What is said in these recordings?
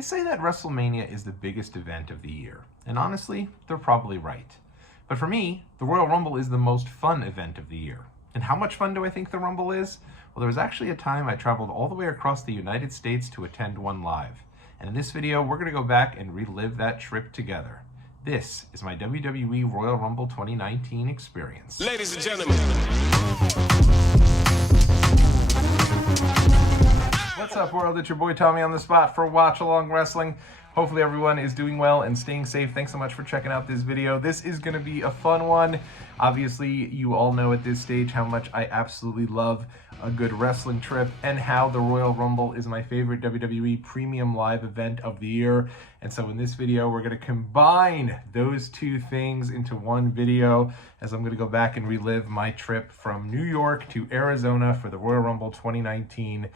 They say that WrestleMania is the biggest event of the year, and honestly, they're probably right. But for me, the Royal Rumble is the most fun event of the year. And how much fun do I think the Rumble is? Well, there was actually a time I traveled all the way across the United States to attend one live. And in this video, we're going to go back and relive that trip together. This is my WWE Royal Rumble 2019 experience. Ladies and gentlemen. What's up, world? It's your boy Tommy on the spot for Watchalong Wrestling. Hopefully everyone is doing well and staying safe. Thanks so much for checking out this video. This is going to be a fun one. Obviously, you all know at this stage how much I absolutely love a good wrestling trip and how the Royal Rumble is my favorite WWE premium live event of the year. And so in this video, we're going to combine those two things into one video as I'm going to go back and relive my trip from New York to Arizona for the Royal Rumble 2019.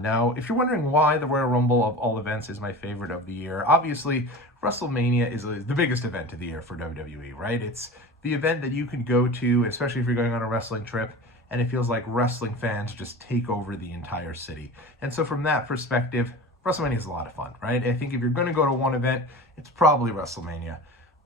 Now, if you're wondering why the Royal Rumble of all events is my favorite of the year, obviously WrestleMania is the biggest event of the year for WWE, right? It's the event that you can go to, especially if you're going on a wrestling trip, and it feels like wrestling fans just take over the entire city. And so from that perspective, WrestleMania is a lot of fun, right? I think if you're going to go to one event, it's probably WrestleMania.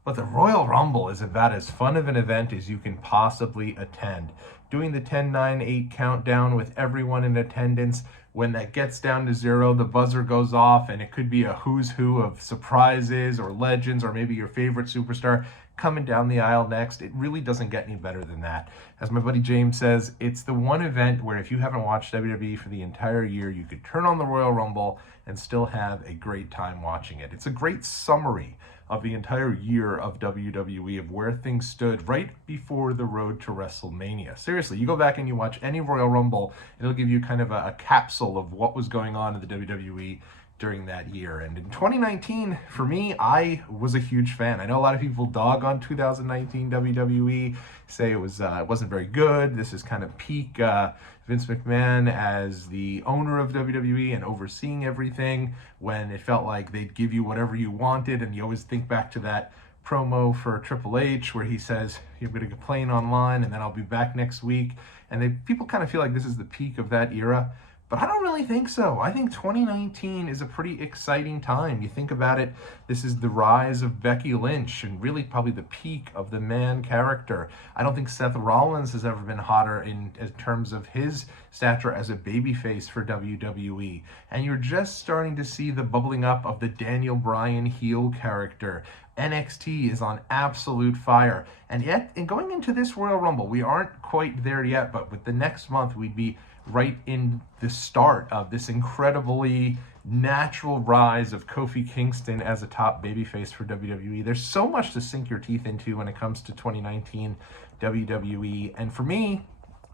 But the Royal Rumble is about as fun of an event as you can possibly attend. Doing the 10, 9, 8 countdown with everyone in attendance. When that gets down to 0, the buzzer goes off, and it could be a who's who of surprises or legends or maybe your favorite superstar coming down the aisle next. It really doesn't get any better than that. As my buddy James says, it's the one event where if you haven't watched WWE for the entire year, you could turn on the Royal Rumble and still have a great time watching it. It's a great summary of the entire year of WWE, of where things stood right before the road to WrestleMania. Seriously, you go back and you watch any Royal Rumble, it'll give you kind of a capsule of what was going on in the WWE during that year. And in 2019, for me, I was a huge fan. I know a lot of people dog on 2019 WWE, say it wasn't very good. This is kind of peak Vince McMahon as the owner of WWE and overseeing everything, when it felt like they'd give you whatever you wanted. And you always think back to that promo for Triple H where he says, "You're going to complain online and then I'll be back next week." And people kind of feel like this is the peak of that era. But I don't really think so. I think 2019 is a pretty exciting time. You think about it, this is the rise of Becky Lynch and really probably the peak of the man character. I don't think Seth Rollins has ever been hotter in terms of his stature as a babyface for WWE. And you're just starting to see the bubbling up of the Daniel Bryan heel character. NXT is on absolute fire. And yet, in going into this Royal Rumble, we aren't quite there yet, but with the next month, we'd be right in the start of this incredibly natural rise of Kofi Kingston as a top babyface for WWE. There's so much to sink your teeth into when it comes to 2019 WWE. And for me,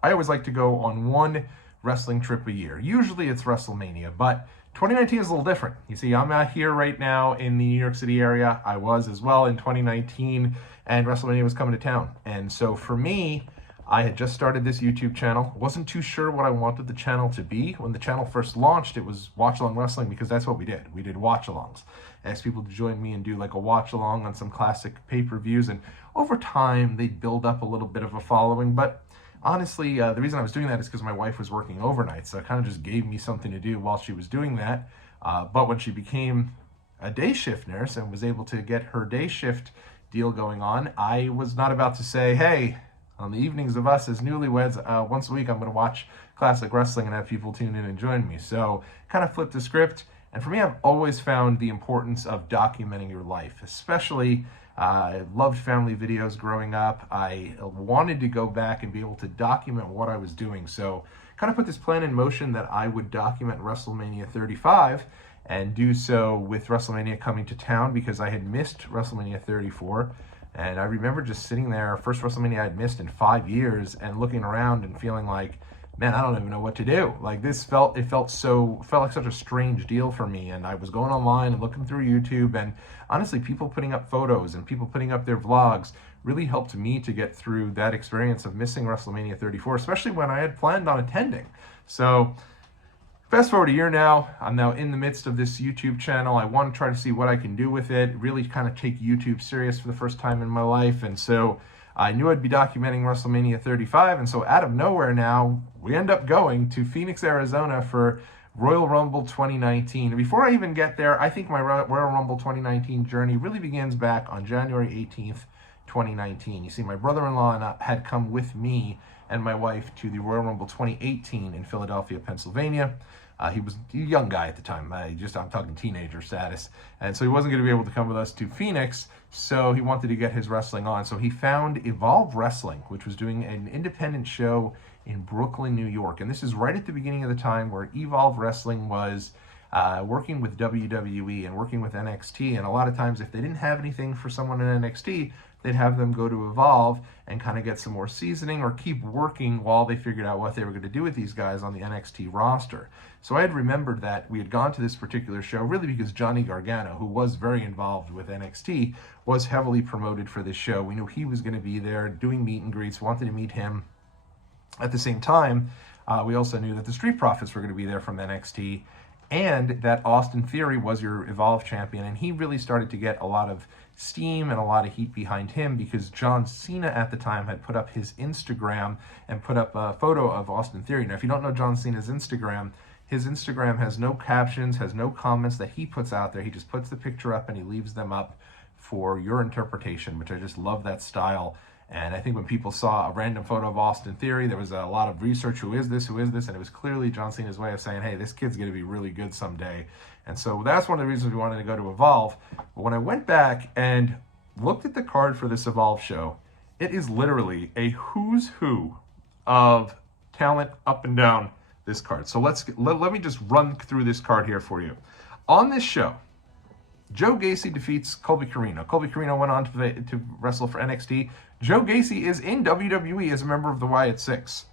I always like to go on one wrestling trip a year. Usually it's WrestleMania, but 2019 is a little different. You see, I'm out here right now in the New York City area. I was as well in 2019, and WrestleMania was coming to town. And so for me, I had just started this YouTube channel. Wasn't too sure what I wanted the channel to be. When the channel first launched, it was Watchalong Wrestling, because that's what we did. We did watchalongs. I asked people to join me and do like a watch-along on some classic pay-per-views, and over time, they'd build up a little bit of a following. But honestly, the reason I was doing that is because my wife was working overnight, so it kind of just gave me something to do while she was doing that. But when she became a day shift nurse and was able to get her day shift deal going on, I was not about to say, hey, on the evenings of us as newlyweds, once a week I'm going to watch classic wrestling and have people tune in and join me. So kind of flipped the script. And for me, I've always found the importance of documenting your life, especially I loved family videos growing up. I wanted to go back and be able to document what I was doing. So kind of put this plan in motion that I would document WrestleMania 35 and do so with WrestleMania coming to town, because I had missed WrestleMania 34. And I remember just sitting there, first WrestleMania I'd missed in 5 years, and looking around and feeling like, man, I don't even know what to do. Like it felt like such a strange deal for me. And I was going online and looking through YouTube, and honestly, people putting up photos and people putting up their vlogs really helped me to get through that experience of missing WrestleMania 34, especially when I had planned on attending. So fast forward a year now, I'm now in the midst of this YouTube channel. I want to try to see what I can do with it, really kind of take YouTube serious for the first time in my life. And so I knew I'd be documenting WrestleMania 35. And so out of nowhere now, we end up going to Phoenix, Arizona for Royal Rumble 2019. Before I even get there, I think my Royal Rumble 2019 journey really begins back on January 18th, 2019. You see, my brother-in-law had come with me and my wife to the Royal Rumble 2018 in Philadelphia, Pennsylvania. He was a young guy at the time. I'm talking teenager status. And so he wasn't going to be able to come with us to Phoenix, so he wanted to get his wrestling on. So he found Evolve Wrestling, which was doing an independent show in Brooklyn, New York. And this is right at the beginning of the time where Evolve Wrestling was working with WWE and working with NXT. And a lot of times, if they didn't have anything for someone in NXT, they'd have them go to Evolve and kind of get some more seasoning or keep working while they figured out what they were going to do with these guys on the NXT roster. So I had remembered that we had gone to this particular show really because Johnny Gargano, who was very involved with NXT, was heavily promoted for this show. We knew he was going to be there doing meet and greets, wanted to meet him. At the same time, we also knew that the Street Profits were going to be there from NXT, and that Austin Theory was your Evolve champion, and he really started to get a lot of steam and a lot of heat behind him because John Cena at the time had put up his Instagram and put up a photo of Austin Theory. Now, if you don't know John Cena's Instagram, his Instagram has no captions, has no comments that he puts out there. He just puts the picture up and he leaves them up for your interpretation, which I just love that style. And I think when people saw a random photo of Austin Theory, there was a lot of research, who is this, and it was clearly John Cena's way of saying, hey, this kid's going to be really good someday. And so that's one of the reasons we wanted to go to Evolve. But when I went back and looked at the card for this Evolve show, it is literally a who's who of talent up and down this card. So let me just run through this card here for you. On this show, Joe Gacy defeats Colby Corino. Colby Corino went on to wrestle for NXT. Joe Gacy is in WWE as a member of the Wyatt Six.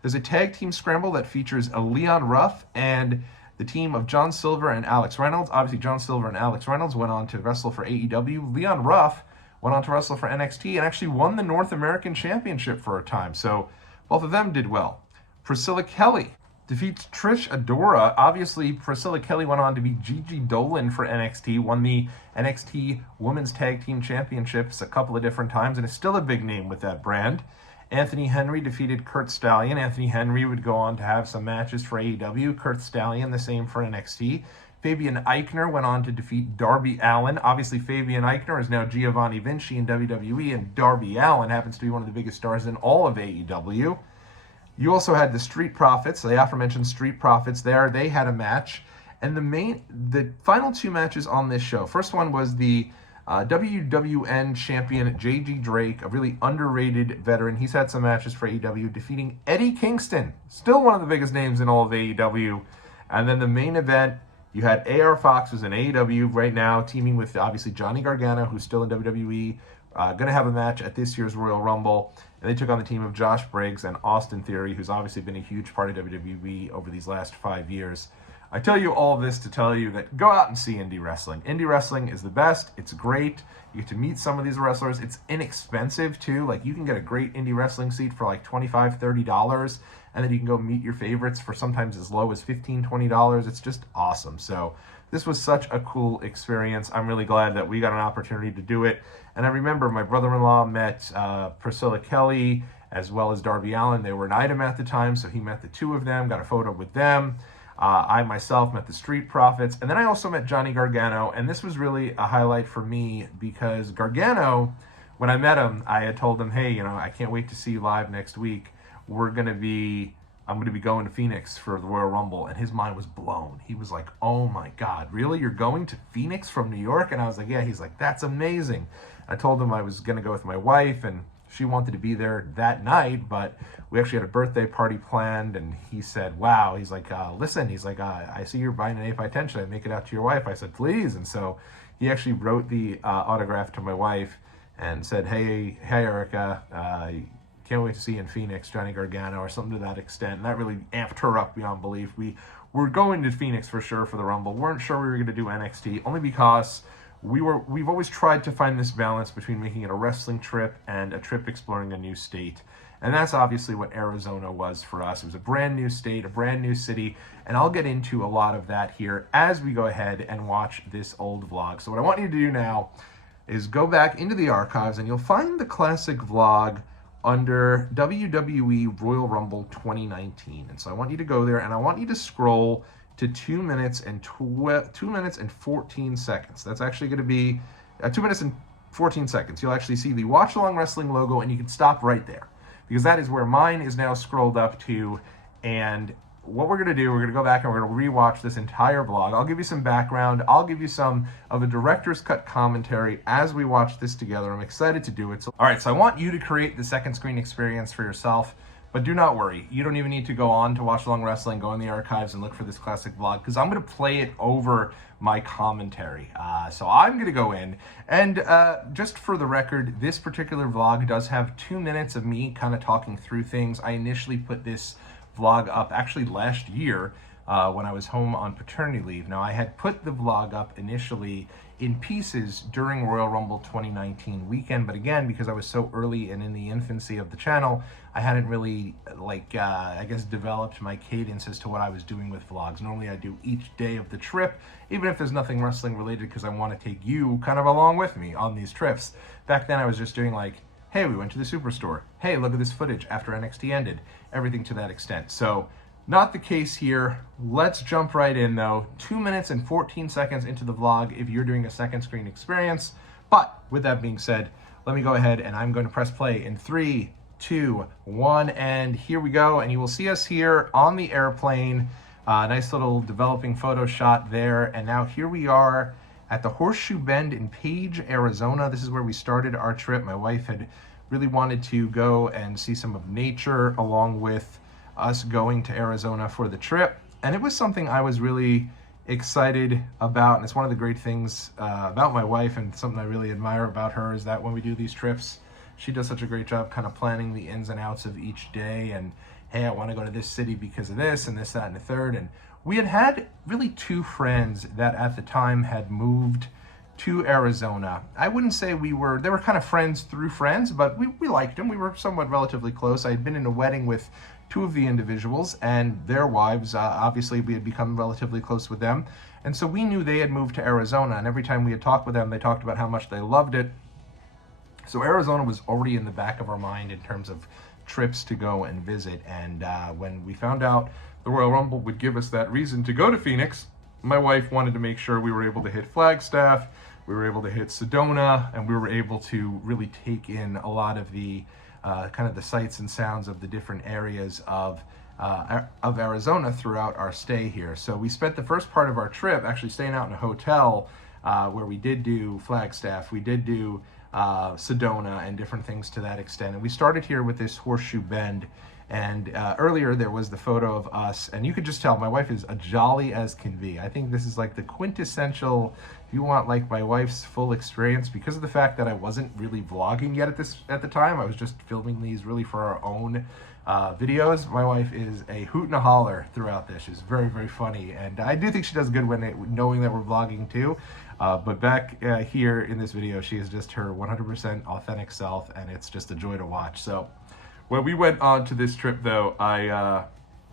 There's a tag team scramble that features a Leon Ruff and the team of John Silver and Alex Reynolds. Obviously, John Silver and Alex Reynolds went on to wrestle for AEW. Leon Ruff went on to wrestle for NXT and actually won the North American Championship for a time. So both of them did well. Priscilla Kelly defeats Trish Adora. Obviously, Priscilla Kelly went on to be Gigi Dolan for NXT, won the NXT Women's Tag Team Championships a couple of different times, and is still a big name with that brand. Anthony Henry defeated Kurt Stallion. Anthony Henry would go on to have some matches for AEW. Kurt Stallion, the same for NXT. Fabian Eichner went on to defeat Darby Allin. Obviously, Fabian Eichner is now Giovanni Vinci in WWE, and Darby Allin happens to be one of the biggest stars in all of AEW. You also had the Street Profits, the aforementioned Street Profits there. They had a match. And the final two matches on this show, first one was the WWN champion J.G. Drake, a really underrated veteran. He's had some matches for AEW, defeating Eddie Kingston, still one of the biggest names in all of AEW. And then the main event, you had A.R. Fox, who's in AEW right now, teaming with obviously Johnny Gargano, who's still in WWE, going to have a match at this year's Royal Rumble. And they took on the team of Josh Briggs and Austin Theory, who's obviously been a huge part of WWE over these last 5 years. I tell you all this to tell you that go out and see indie wrestling. Indie wrestling is the best. It's great. You get to meet some of these wrestlers. It's inexpensive, too. Like, you can get a great indie wrestling seat for like $25, $30, and then you can go meet your favorites for sometimes as low as $15, $20. It's just awesome. So this was such a cool experience. I'm really glad that we got an opportunity to do it. And I remember my brother-in-law met Priscilla Kelly as well as Darby Allin. They were an item at the time, so he met the two of them, got a photo with them. I myself met the Street Profits, and then I also met Johnny Gargano, and this was really a highlight for me because Gargano, when I met him, I had told him, hey, I can't wait to see you live next week. I'm going to be going to Phoenix for the Royal Rumble, and his mind was blown. He was like, oh my God, really? You're going to Phoenix from New York? And I was like, yeah. He's like, that's amazing. I told him I was going to go with my wife, and she wanted to be there that night, but we actually had a birthday party planned, and he said, wow. He's like, listen, he's like, I see you're buying an A510. Should I make it out to your wife? I said, please. And so he actually wrote the autograph to my wife and said, hey, Erica, can't wait to see you in Phoenix, Johnny Gargano, or something to that extent. And that really amped her up beyond belief. We were going to Phoenix for sure for the Rumble. Weren't sure we were going to do NXT, only because we've always tried to find this balance between making it a wrestling trip and a trip exploring a new state. And that's obviously what Arizona was for us. It was a brand new state, a brand new city, and I'll get into a lot of that here as we go ahead and watch this old vlog. So what I want you to do now is go back into the archives, and you'll find the classic vlog under WWE Royal Rumble 2019. And so I want you to go there, and I want you to scroll to 2 minutes and 14 seconds. That's actually going to be 2 minutes and 14 seconds. You'll actually see the Watchalong Wrestling logo, and you can stop right there because that is where mine is now scrolled up to. And what we're going to do, we're going to go back and we're going to rewatch this entire vlog. I'll give you some background. I'll give you some of a director's cut commentary as we watch this together. I'm excited to do it. So, all right, so I want you to create the second screen experience for yourself, but do not worry. You don't even need to go on to Watchalong Wrestling, go in the archives and look for this classic vlog because I'm going to play it over my commentary. So I'm going to go in and just for the record, this particular vlog does have 2 minutes of me kind of talking through things. I initially put this vlog up actually last year when I was home on paternity leave. Now, I had put the vlog up initially in pieces during Royal Rumble 2019 weekend, but again, because I was so early and in the infancy of the channel, I hadn't really, I guess, developed my cadence as to what I was doing with vlogs. Normally, I do each day of the trip, even if there's nothing wrestling related, because I want to take you kind of along with me on these trips. Back then, I was just doing like, hey, we went to the Superstore. Hey, look at this footage after NXT ended. Everything to that extent. So, not the case here. Let's jump right in though. 2 minutes and 14 seconds into the vlog if you're doing a second screen experience. But with that being said, let me go ahead and I'm going to press play in 3, 2, 1, and here we go. And you will see us here on the airplane. Nice little developing photo shot there. And now here we are at the Horseshoe Bend in Page, Arizona. This is where we started our trip. My wife had really wanted to go and see some of nature along with us going to Arizona for the trip. And it was something I was really excited about. And it's one of the great things about my wife, and something I really admire about her, is that when we do these trips, she does such a great job kind of planning the ins and outs of each day. And hey, I want to go to this city because of this and this, that, and the third. And we had really two friends that at the time had moved to Arizona. I wouldn't say they were kind of friends through friends, but we liked them. We were somewhat relatively close. I had been in a wedding with two of the individuals and their wives. Obviously, we had become relatively close with them. And so we knew they had moved to Arizona. And every time we had talked with them, they talked about how much they loved it. So Arizona was already in the back of our mind in terms of trips to go and visit. And when we found out the Royal Rumble would give us that reason to go to Phoenix, my wife wanted to make sure we were able to hit Flagstaff, we were able to hit Sedona, and we were able to really take in a lot of the kind of the sights and sounds of the different areas of Arizona throughout our stay here. So we spent the first part of our trip actually staying out in a hotel where we did do Flagstaff, we did do Sedona and different things to that extent. And we started here with this Horseshoe Bend. And earlier there was the photo of us, and you could just tell my wife is a jolly as can be. I think this is like the quintessential, if you want like my wife's full experience, because of the fact that I wasn't really vlogging yet at the time. I was just filming these really for our own videos. My wife is a hoot and a holler throughout this. She's very, very funny, and I do think she does good knowing that we're vlogging too. But back here in this video, she is just her 100% authentic self, and it's just a joy to watch. So when we went on to this trip, though,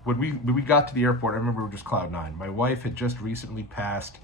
when we got to the airport, I remember we were just cloud nine. My wife had just recently passed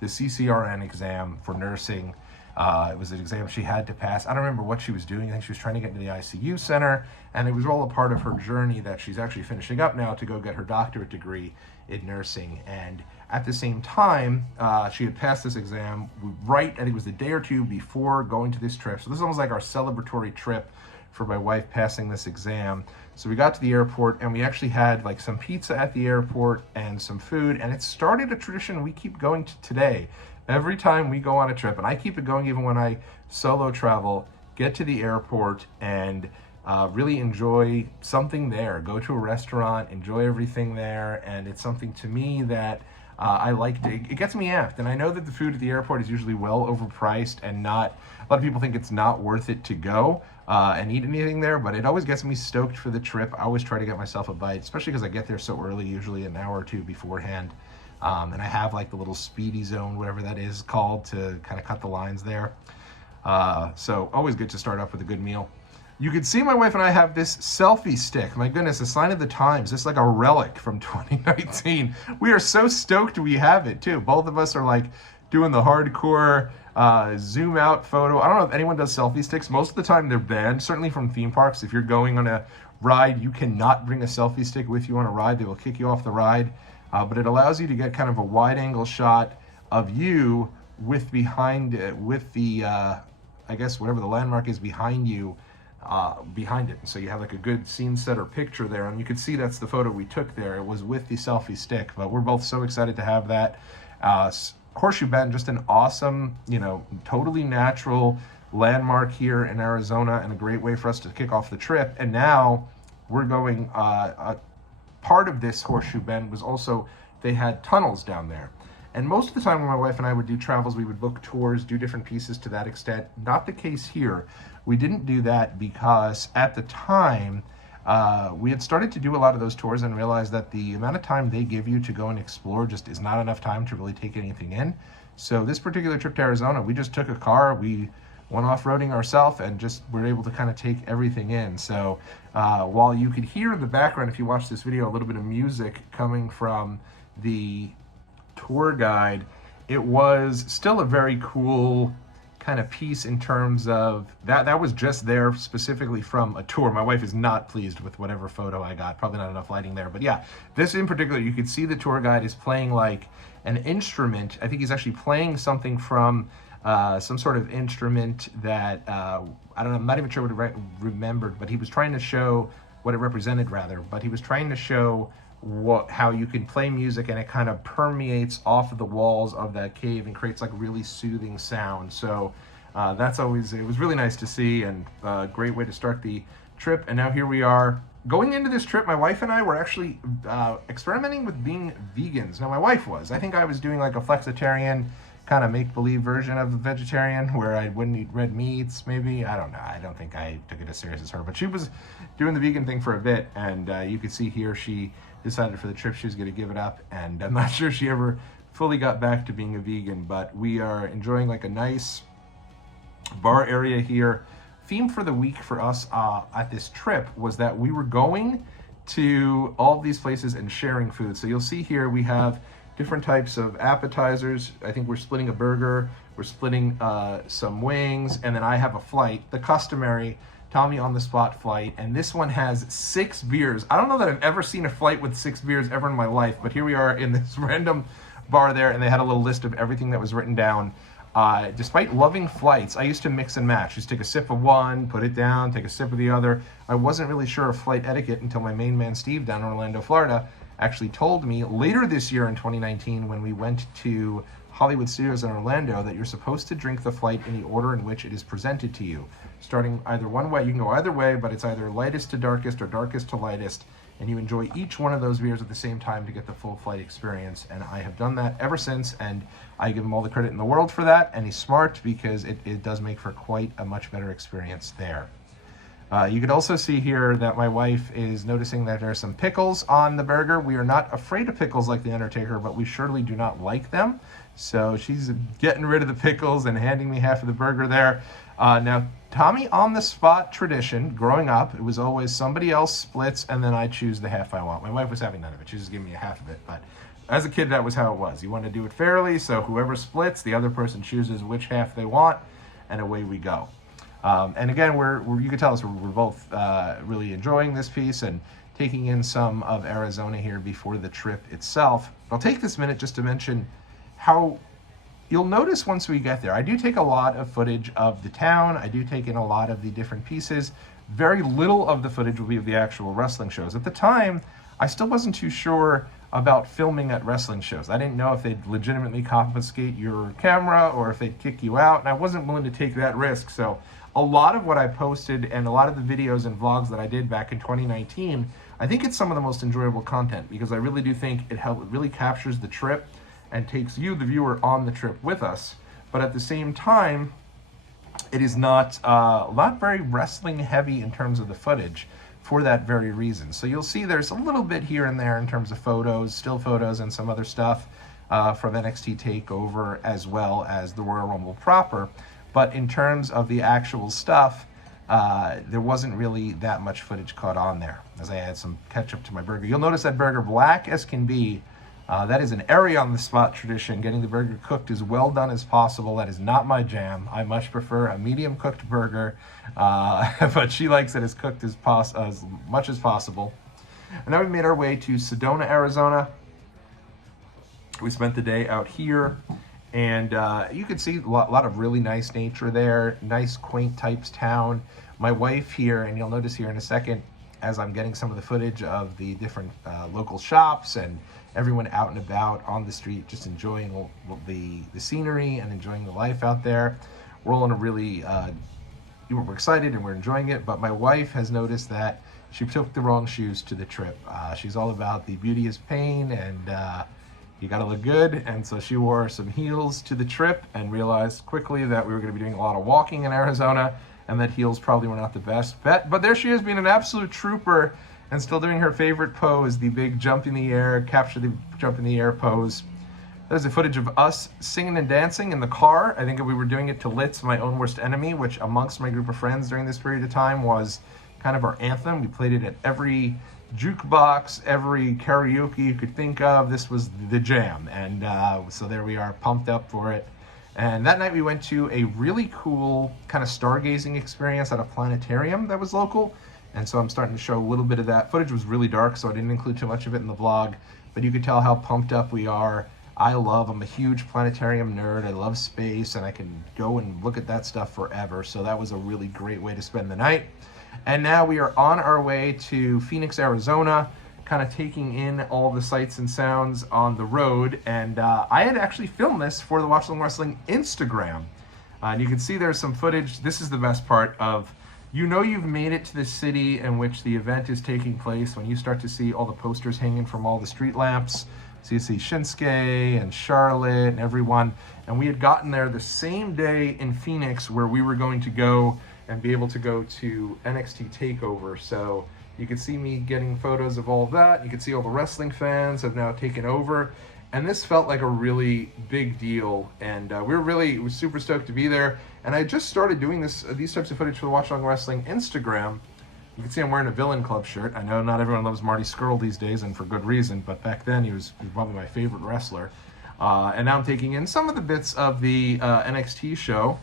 the CCRN exam for nursing. It was an exam she had to pass. I don't remember what she was doing. I think she was trying to get into the ICU center, and it was all a part of her journey that she's actually finishing up now to go get her doctorate degree in nursing. And at the same time, she had passed this exam right, I think it was the day or two before going to this trip. So this is almost like our celebratory trip for my wife passing this exam. So we got to the airport and we actually had like some pizza at the airport and some food, and it started a tradition we keep going to today. Every time we go on a trip, and I keep it going even when I solo travel, get to the airport and really enjoy something there. Go to a restaurant, enjoy everything there, and it's something to me that I like to, it gets me amped. And I know that the food at the airport is usually well overpriced and not, a lot of people think it's not worth it to go and eat anything there, but it always gets me stoked for the trip. I always try to get myself a bite, especially because I get there so early, usually an hour or two beforehand. And I have like the little speedy zone, whatever that is called, to kind of cut the lines there. So always good to start off with a good meal. You can see my wife and I have this selfie stick. My goodness, a sign of the times. It's like a relic from 2019. We are so stoked we have it too. Both of us are like doing the hardcore zoom out photo. I don't know if anyone does selfie sticks. Most of the time they're banned, certainly from theme parks. If you're going on a ride, you cannot bring a selfie stick with you on a ride. They will kick you off the ride. but it allows you to get kind of a wide angle shot of you with behind it, with the, I guess whatever the landmark is behind you, behind it. So you have like a good scene setter picture there, and you can see that's the photo we took there. It was with the selfie stick, but we're both so excited to have that. Horseshoe Bend, just an awesome, totally natural landmark here in Arizona, and a great way for us to kick off the trip. And now we're going, part of this Horseshoe Bend was also, they had tunnels down there. And most of the time when my wife and I would do travels, we would book tours, do different pieces to that extent. Not the case here. We didn't do that because at the time, we had started to do a lot of those tours and realized that the amount of time they give you to go and explore just is not enough time to really take anything in. So this particular trip to Arizona, we just took a car, we went off-roading ourselves, and just were able to kind of take everything in. So while you could hear in the background, if you watch this video, a little bit of music coming from the tour guide, it was still a very cool kind of piece in terms of that was just there specifically from a tour. My wife is not pleased with whatever photo I got, probably not enough lighting there, but yeah, this in particular, you could see the tour guide is playing like an instrument. I think he's actually playing something from some sort of instrument that I don't know, I'm not even sure what it remembered, but he was trying to show what it represented rather, but he was trying to show how you can play music and it kind of permeates off of the walls of that cave and creates like really soothing sound. So that's always, it was really nice to see, and a great way to start the trip. And now here we are. Going into this trip, my wife and I were actually experimenting with being vegans. Now my wife was. I think I was doing like a flexitarian kind of make-believe version of a vegetarian where I wouldn't eat red meats, maybe. I don't know. I don't think I took it as serious as her, but she was doing the vegan thing for a bit, and you could see here she decided for the trip she was going to give it up, and I'm not sure she ever fully got back to being a vegan, but we are enjoying like a nice bar area here. Theme for the week for us at this trip was that we were going to all these places and sharing food. So you'll see here we have different types of appetizers. I think we're splitting a burger, we're splitting some wings, and then I have a flight, the customary Tommy on the spot flight, and this one has 6 beers. I don't know that I've ever seen a flight with 6 beers ever in my life, but here we are in this random bar there, and they had a little list of everything that was written down. Despite loving flights, I used to mix and match. Just take a sip of one, put it down, take a sip of the other. I wasn't really sure of flight etiquette until my main man Steve down in Orlando, Florida, actually told me later this year in 2019 when we went to Hollywood Studios in Orlando that you're supposed to drink the flight in the order in which it is presented to you. Starting either one way, you can go either way, but it's either lightest to darkest or darkest to lightest, and you enjoy each one of those beers at the same time to get the full flight experience. And I have done that ever since, and I give him all the credit in the world for that, and he's smart because it does make for quite a much better experience there. You can also see here that my wife is noticing that there are some pickles on the burger. We are not afraid of pickles like The Undertaker, but we surely do not like them. So she's getting rid of the pickles and handing me half of the burger there. Now, Tommy on the spot tradition, growing up, it was always somebody else splits and then I choose the half I want. My wife was having none of it. She was just giving me a half of it. But as a kid, that was how it was. You want to do it fairly, so whoever splits, the other person chooses which half they want, and away we go. And again, you can tell us we're both really enjoying this piece and taking in some of Arizona here before the trip itself. I'll take this minute just to mention how you'll notice once we get there, I do take a lot of footage of the town. I do take in a lot of the different pieces. Very little of the footage will be of the actual wrestling shows. At the time, I still wasn't too sure about filming at wrestling shows. I didn't know if they'd legitimately confiscate your camera or if they'd kick you out, and I wasn't willing to take that risk. So a lot of what I posted and a lot of the videos and vlogs that I did back in 2019, I think it's some of the most enjoyable content because I really do think it really captures the trip and takes you, the viewer, on the trip with us. But at the same time, it is not very wrestling heavy in terms of the footage for that very reason. So you'll see there's a little bit here and there in terms of photos, still photos, and some other stuff from NXT Takeover as well as the Royal Rumble proper. But in terms of the actual stuff, there wasn't really that much footage caught on there as I add some ketchup to my burger. You'll notice that burger black as can be. That is an area on the spot tradition, getting the burger cooked as well done as possible. That is not my jam. I much prefer a medium cooked burger, but she likes it as cooked as much as possible. And now we made our way to Sedona, Arizona. We spent the day out here, and you could see a lot of really nice nature there, nice quaint types town. My wife here, and you'll notice here in a second, as I'm getting some of the footage of the different local shops and everyone out and about on the street, just enjoying the scenery and enjoying the life out there. We're all in a really, we're excited and we're enjoying it, but my wife has noticed that she took the wrong shoes to the trip. She's all about the beauty is pain, and you gotta look good, and so she wore some heels to the trip and realized quickly that we were gonna be doing a lot of walking in Arizona, and that heels probably were not the best bet. But there she is, being an absolute trooper and still doing her favorite pose, the big jump in the air, capture the jump in the air pose. There's a footage of us singing and dancing in the car. I think we were doing it to Litz, My Own Worst Enemy, which amongst my group of friends during this period of time was kind of our anthem. We played it at every jukebox, every karaoke you could think of. This was the jam, and so there we are, pumped up for it. And that night we went to a really cool kind of stargazing experience at a planetarium that was local. And so I'm starting to show a little bit of that. Footage was really dark, so I didn't include too much of it in the vlog, but you could tell how pumped up we are. I'm a huge planetarium nerd. I love space, and I can go and look at that stuff forever. So that was a really great way to spend the night. And now we are on our way to Phoenix, Arizona, kind of taking in all the sights and sounds on the road. And I had actually filmed this for the Watchalong Wrestling Instagram. And you can see there's some footage. This is the best part of, you know, you've made it to the city in which the event is taking place when you start to see all the posters hanging from all the street lamps. So you see Shinsuke and Charlotte and everyone. And we had gotten there the same day in Phoenix where we were going to go and be able to go to NXT Takeover. So you can see me getting photos of all of that. You can see all the wrestling fans have now taken over. And this felt like a really big deal. And we were super stoked to be there. And I just started doing these types of footage for the Watchalong Wrestling Instagram. You can see I'm wearing a Villain Club shirt. I know not everyone loves Marty Scurll these days, and for good reason, but back then he was probably my favorite wrestler. And now I'm taking in some of the bits of the NXT show.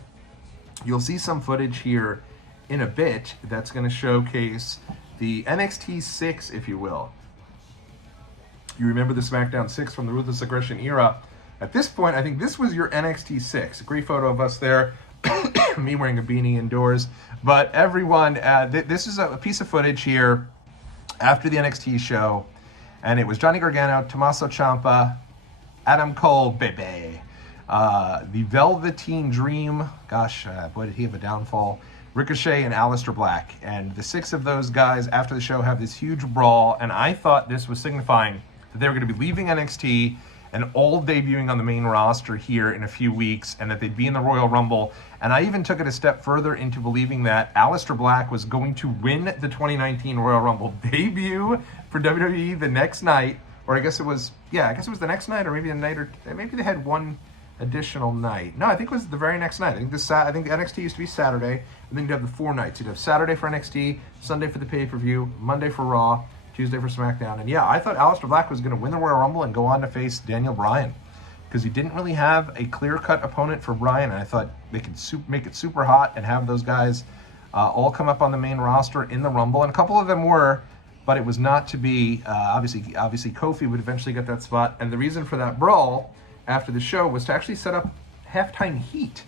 You'll see some footage here in a bit that's going to showcase the NXT 6, if you will. You remember the SmackDown 6 from the Ruthless Aggression era. At this point, I think this was your NXT 6. A great photo of us there. Me wearing a beanie indoors. But everyone, this is a piece of footage here after the NXT show. And it was Johnny Gargano, Tommaso Ciampa, Adam Cole, baby. The Velveteen Dream, gosh, boy, did he have a downfall. Ricochet and Aleister Black. And the 6 of those guys after the show have this huge brawl. And I thought this was signifying that they were going to be leaving NXT and all debuting on the main roster here in a few weeks, and that they'd be in the Royal Rumble. And I even took it a step further into believing that Aleister Black was going to win the 2019 Royal Rumble debut for WWE the next night. Or I guess it was the next night, or maybe the night, or maybe they had one additional night. No, I think it was the very next night. I think NXT used to be Saturday, and then you'd have the 4 nights. You'd have Saturday for NXT, Sunday for the pay-per-view, Monday for Raw, Tuesday for SmackDown. And yeah, I thought Aleister Black was going to win the Royal Rumble and go on to face Daniel Bryan, because he didn't really have a clear-cut opponent for Bryan, and I thought they could make it super hot and have those guys all come up on the main roster in the Rumble, and a couple of them were, but it was not to be. Obviously Kofi would eventually get that spot, and the reason for that brawl after the show was to actually set up halftime heat.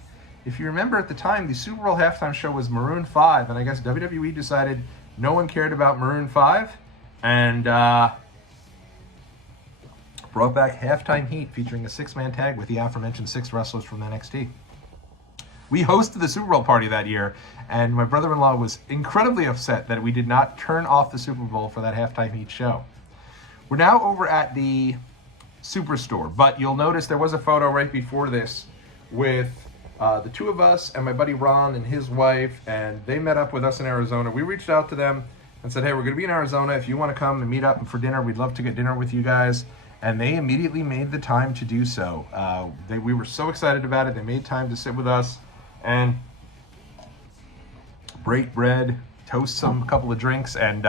If you remember at the time, the Super Bowl halftime show was Maroon 5, and I guess WWE decided no one cared about Maroon 5, and brought back halftime heat featuring a 6-man tag with the aforementioned 6 wrestlers from NXT. We hosted the Super Bowl party that year, and my brother-in-law was incredibly upset that we did not turn off the Super Bowl for that halftime heat show. We're now over at the Superstore, but you'll notice there was a photo right before this with the 2 of us and my buddy Ron and his wife, and they met up with us in Arizona. We reached out to them and said, hey, we're going to be in Arizona. If you want to come and meet up for dinner, we'd love to get dinner with you guys. And they immediately made the time to do so. We were so excited about it. They made time to sit with us and break bread, toast a couple of drinks, and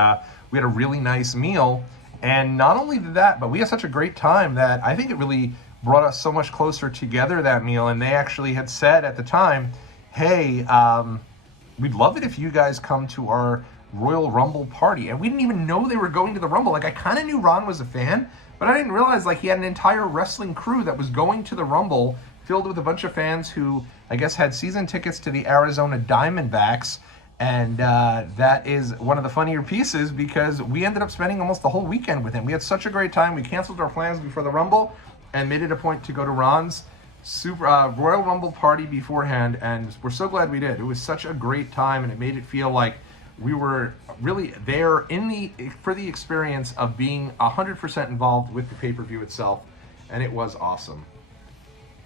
we had a really nice meal. And not only did that, but we had such a great time that I think it really brought us so much closer together, that meal. And they actually had said at the time, hey, we'd love it if you guys come to our Royal Rumble party. And we didn't even know they were going to the Rumble. Like, I kind of knew Ron was a fan, But I didn't realize like he had an entire wrestling crew that was going to the Rumble, filled with a bunch of fans who I guess had season tickets to the Arizona Diamondbacks. And that is one of the funnier pieces because we ended up spending almost the whole weekend with him. We had such a great time. We canceled our plans before the Rumble and made it a point to go to Ron's Royal Rumble party beforehand, and we're so glad we did. It was such a great time, and it made it feel like we were really there for the experience of being 100% involved with the pay-per-view itself, and it was awesome.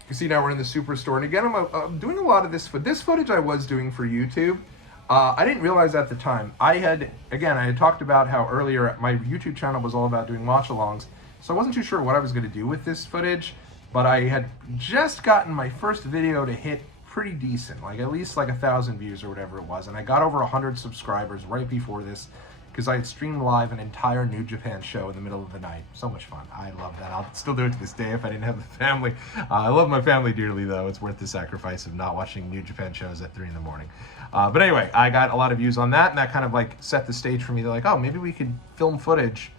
You see, now we're in the Superstore, and again, I'm doing a lot of this footage I was doing for YouTube. I didn't realize at the time. I had talked about how earlier my YouTube channel was all about doing watch-alongs, so I wasn't too sure what I was going to do with this footage. But I had just gotten my first video to hit pretty decent, like at least like 1,000 views or whatever it was. And I got over 100 subscribers right before this because I had streamed live an entire New Japan show in the middle of the night. So much fun. I love that. I'll still do it to this day if I didn't have the family. I love my family dearly, though. It's worth the sacrifice of not watching New Japan shows at 3 in the morning. But anyway, I got a lot of views on that, and that kind of like set the stage for me. They're like, oh, maybe we could film footage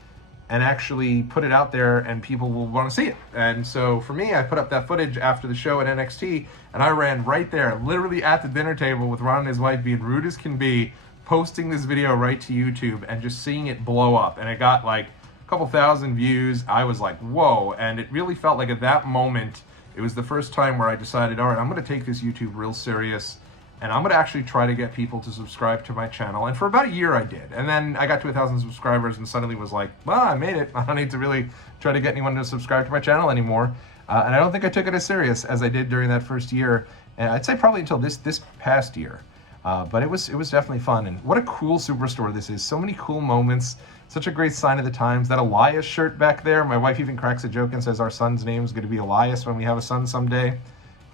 and actually put it out there and people will want to see it. And so for me, I put up that footage after the show at NXT, and I ran right there, literally at the dinner table with Ron and his wife being rude as can be, posting this video right to YouTube and just seeing it blow up. And it got like a couple thousand views. I was like, whoa. And it really felt like at that moment, it was the first time where I decided, all right, I'm going to take this YouTube real serious. And I'm going to actually try to get people to subscribe to my channel. And for about a year I did. And then I got to 1,000 subscribers and suddenly was like, well, I made it. I don't need to really try to get anyone to subscribe to my channel anymore. And I don't think I took it as serious as I did during that first year. And I'd say probably until this past year. But it was definitely fun. And what a cool Superstore this is. So many cool moments. Such a great sign of the times. That Elias shirt back there. My wife even cracks a joke and says our son's name is going to be Elias when we have a son someday.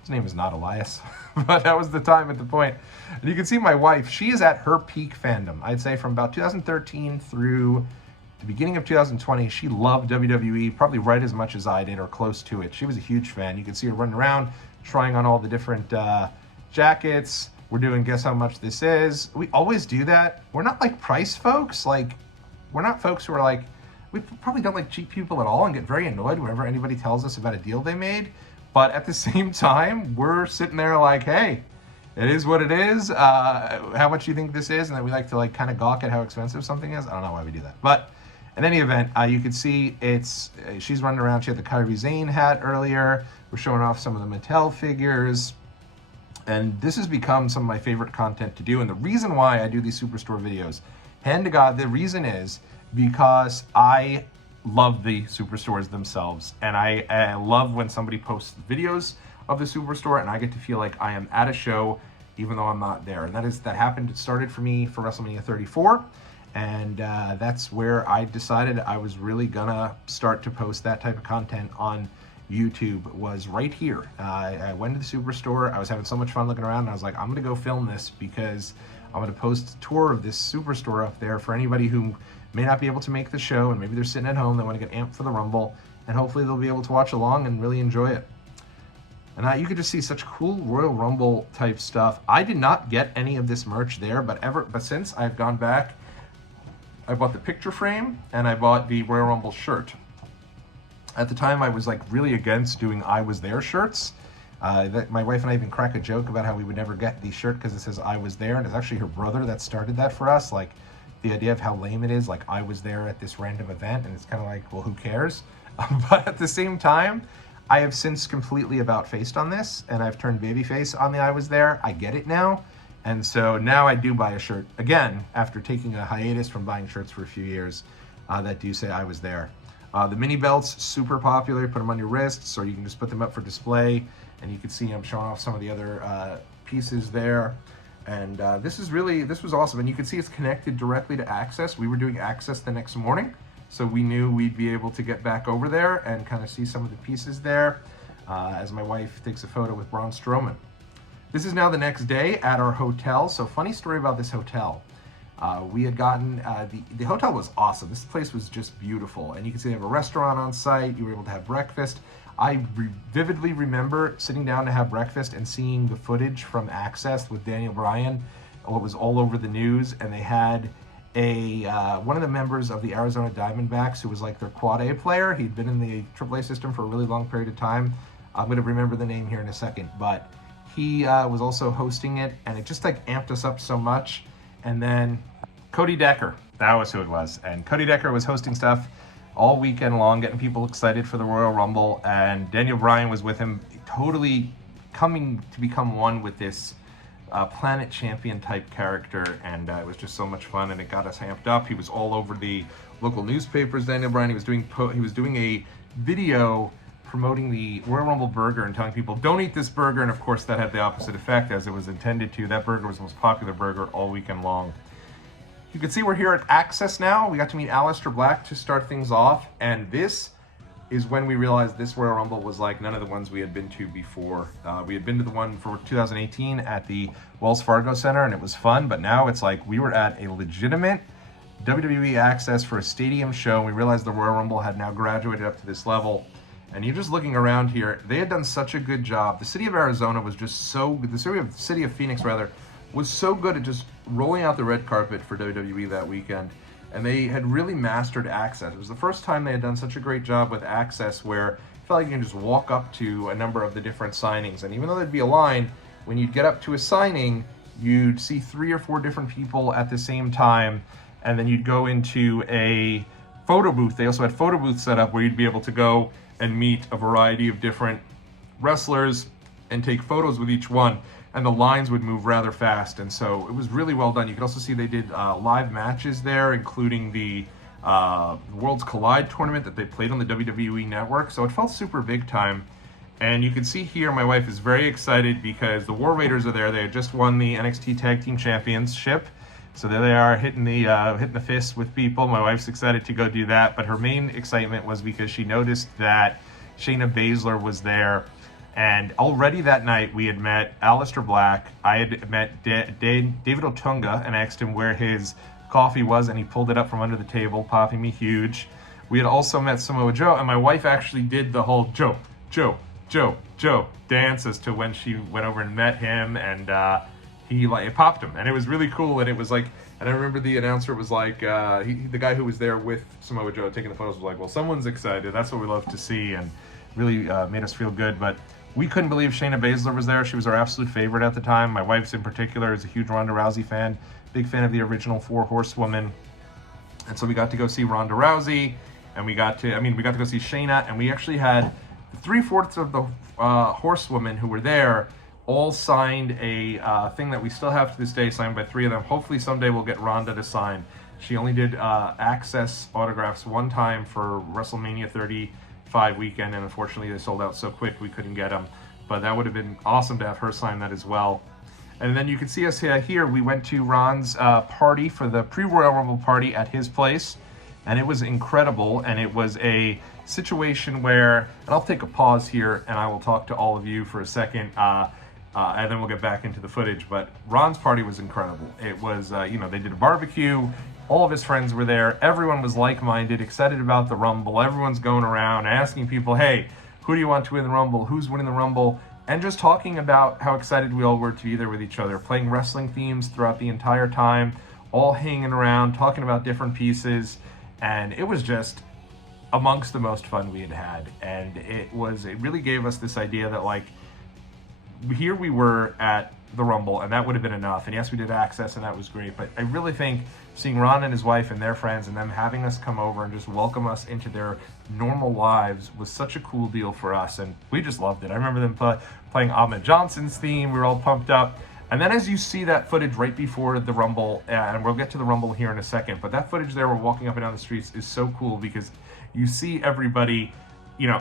His name is not Elias, but that was the time at the point. And you can see my wife, she is at her peak fandom. I'd say from about 2013 through the beginning of 2020, she loved WWE probably right as much as I did or close to it. She was a huge fan. You can see her running around, trying on all the different jackets. We're doing Guess How Much This Is. We always do that. We're not like price folks. Like, we're not folks who are like, we probably don't like cheap people at all and get very annoyed whenever anybody tells us about a deal they made. But at the same time, we're sitting there like, hey, it is what it is. How much do you think this is? And then we like to like kind of gawk at how expensive something is. I don't know why we do that. But in any event, you can see she's running around. She had the Kairi Sane hat earlier. We're showing off some of the Mattel figures. And this has become some of my favorite content to do. And the reason why I do these Superstore videos, hand to God, the reason is because I love the Superstores themselves, and I love when somebody posts videos of the Superstore and I get to feel like I am at a show even though I'm not there. And it started for me for WrestleMania 34, and that's where I decided I was really gonna start to post that type of content on YouTube, was right here. I went to the Superstore. I was having so much fun looking around, and I was like, I'm gonna go film this because I'm gonna post a tour of this Superstore up there for anybody who may not be able to make the show, and maybe they're sitting at home, they want to get amped for the Rumble, and hopefully they'll be able to watch along and really enjoy it. And you could just see such cool Royal Rumble type stuff. I did not get any of this merch there, but since I've gone back, I bought the picture frame and I bought the Royal Rumble shirt. At the time, I was like really against doing I Was There shirts. My wife and I even crack a joke about how we would never get the shirt because it says I was there, and it's actually her brother that started that for us. Like, the idea of how lame it is, like I was there at this random event, and it's kind of like, well, who cares? But at the same time, I have since completely about-faced on this, and I've turned babyface on the I Was There. I get it now, and so now I do buy a shirt, again, after taking a hiatus from buying shirts for a few years, that do say I was there. The mini belts, super popular. Put them on your wrists, or you can just put them up for display, and you can see I'm showing off some of the other pieces there. And this was awesome. And you can see it's connected directly to Axxess. We were doing Axxess the next morning, so we knew we'd be able to get back over there and kind of see some of the pieces there as my wife takes a photo with Braun Strowman. This is now the next day at our hotel. So funny story about this hotel. We had gotten, the hotel was awesome. This place was just beautiful. And you can see they have a restaurant on site. You were able to have breakfast. I vividly remember sitting down to have breakfast and seeing the footage from Axxess with Daniel Bryan, what was all over the news, and they had one of the members of the Arizona Diamondbacks, who was like their quad A player. He'd been in the AAA system for a really long period of time. I'm going to remember the name here in a second, but he was also hosting it, and it just like amped us up so much. And then Cody Decker, that was who it was. And Cody Decker was hosting stuff all weekend long, getting people excited for the Royal Rumble, and Daniel Bryan was with him, totally coming to become one with this Planet Champion type character, and it was just so much fun, and it got us amped up. He was all over the local newspapers, Daniel Bryan. He was doing a video promoting the Royal Rumble burger and telling people, don't eat this burger, and of course that had the opposite effect as it was intended to. That burger was the most popular burger all weekend long. You can see we're here at Axxess now. We got to meet Aleister Black to start things off, and this is when we realized this Royal Rumble was like none of the ones we had been to before. We had been to the one for 2018 at the Wells Fargo Center, and it was fun, but now it's like we were at a legitimate WWE Axxess for a stadium show, and we realized the Royal Rumble had now graduated up to this level. And you're just looking around here, they had done such a good job. The city of Arizona was just so good. The city of Phoenix, rather, was so good at just rolling out the red carpet for WWE that weekend. And they had really mastered Axxess. It was the first time they had done such a great job with Axxess where it felt like you can just walk up to a number of the different signings. And even though there'd be a line, when you'd get up to a signing, you'd see 3 or 4 different people at the same time. And then you'd go into a photo booth. They also had photo booths set up where you'd be able to go and meet a variety of different wrestlers and take photos with each one, and the lines would move rather fast, and so it was really well done. You could also see they did live matches there, including the Worlds Collide tournament that they played on the WWE Network, so it felt super big time. And you can see here my wife is very excited because the War Raiders are there. They had just won the NXT Tag Team Championship, so there they are hitting the fists with people. My wife's excited to go do that, but her main excitement was because she noticed that Shayna Baszler was there. And already that night we had met Aleister Black. I had met David Otunga and asked him where his coffee was, and he pulled it up from under the table, popping me huge. We had also met Samoa Joe, and my wife actually did the whole Joe dance as to when she went over and met him, and he like popped him, and it was really cool. And it was like, and I remember the announcer was like, the guy who was there with Samoa Joe taking the photos was like, well, someone's excited. That's what we love to see, and really made us feel good. But we couldn't believe Shayna Baszler was there. She was our absolute favorite at the time. My wife's in particular is a huge Ronda Rousey fan, big fan of the original 4 Horsewomen. And so we got to go see Ronda Rousey, and we got to go see Shayna, and we actually had 3/4 of the Horsewomen who were there all signed a thing that we still have to this day, signed by 3 of them. Hopefully someday we'll get Ronda to sign. She only did Axxess autographs one time for WrestleMania 35 weekend, and unfortunately they sold out so quick we couldn't get them. But that would have been awesome to have her sign that as well. And then you can see us here. We went to Ron's party for the pre-Royal Rumble party at his place, and it was incredible. And it was a situation where, and I'll take a pause here and I will talk to all of you for a second, and then we'll get back into the footage. But Ron's party was incredible. It was, they did a barbecue. All of his friends were there. Everyone was like-minded, excited about the Rumble. Everyone's going around asking people, hey, who do you want to win the Rumble? Who's winning the Rumble? And just talking about how excited we all were to be there with each other, playing wrestling themes throughout the entire time, all hanging around, talking about different pieces. And it was just amongst the most fun we had had. And it really gave us this idea that, like, here we were at the Rumble, and that would have been enough. And yes, we did Axxess, and that was great. But I really think seeing Ron and his wife and their friends, and them having us come over and just welcome us into their normal lives, was such a cool deal for us, and we just loved it. I remember them playing Ahmed Johnson's theme. We were all pumped up. And then as you see that footage right before the Rumble, and we'll get to the Rumble here in a second, but that footage there, we're walking up and down the streets, is so cool because you see everybody,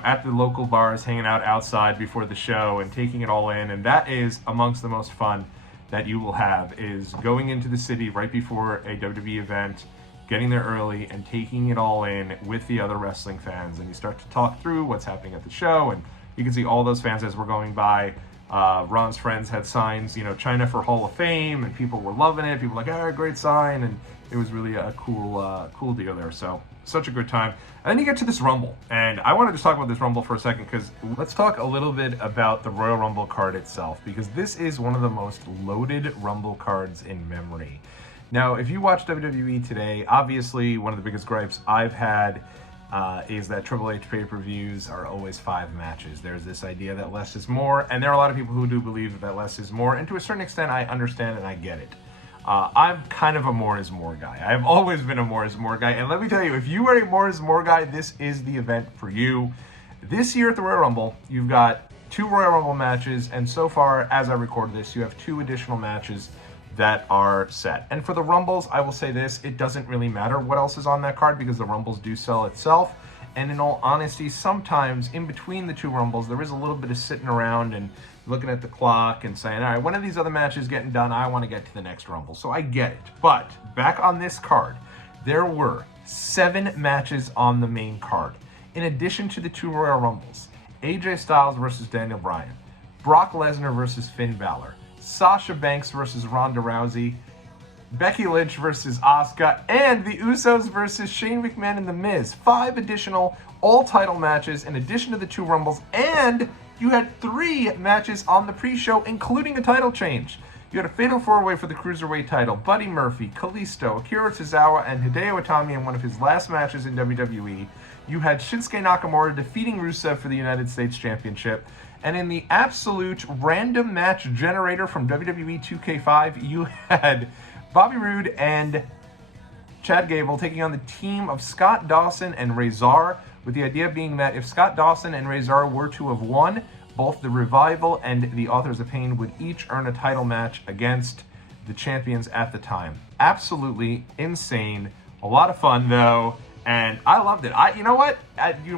at the local bars, hanging out outside before the show and taking it all in. And that is amongst the most fun that you will have, is going into the city right before a WWE event, getting there early and taking it all in with the other wrestling fans. And you start to talk through what's happening at the show, and you can see all those fans as we're going by. Ron's friends had signs, China for Hall of Fame, and people were loving it. People were like, great sign. And it was really a cool deal there. So such a good time. And then you get to this Rumble, and I want to just talk about this Rumble for a second, because let's talk a little bit about the Royal Rumble card itself, because this is one of the most loaded Rumble cards in memory. Now, if you watch WWE today, obviously one of the biggest gripes I've had is that Triple H pay-per-views are always 5 matches. There's this idea that less is more, and there are a lot of people who do believe that less is more, and to a certain extent, I understand and I get it. I'm kind of a more is more guy. I've always been a more is more guy, and let me tell you, if you are a more is more guy, this is the event for you. This year at the Royal Rumble, you've got 2 Royal Rumble matches, and so far, as I record this, you have 2 additional matches that are set. And for the Rumbles, I will say this, it doesn't really matter what else is on that card because the Rumbles do sell itself. And in all honesty, sometimes in between the 2 Rumbles, there is a little bit of sitting around and looking at the clock and saying, all right, when are these other matches getting done? I want to get to the next Rumble. So I get it. But back on this card, there were 7 matches on the main card. In addition to the 2 Royal Rumbles, AJ Styles versus Daniel Bryan, Brock Lesnar versus Finn Balor, Sasha Banks versus Ronda Rousey, Becky Lynch versus Asuka, and the Usos versus Shane McMahon and The Miz. 5 additional all-title matches in addition to the 2 Rumbles, and you had 3 matches on the pre-show, including a title change. You had a Fatal 4-Way for the Cruiserweight title. Buddy Murphy, Kalisto, Akira Tozawa, and Hideo Itami in one of his last matches in WWE. You had Shinsuke Nakamura defeating Rusev for the United States Championship. And in the absolute random match generator from WWE 2K5, you had Bobby Roode and Chad Gable taking on the team of Scott Dawson and Razor, with the idea being that if Scott Dawson and Razor were to have won, both the Revival and the Authors of Pain would each earn a title match against the champions at the time. Absolutely insane. A lot of fun, though, and I loved it. You know what?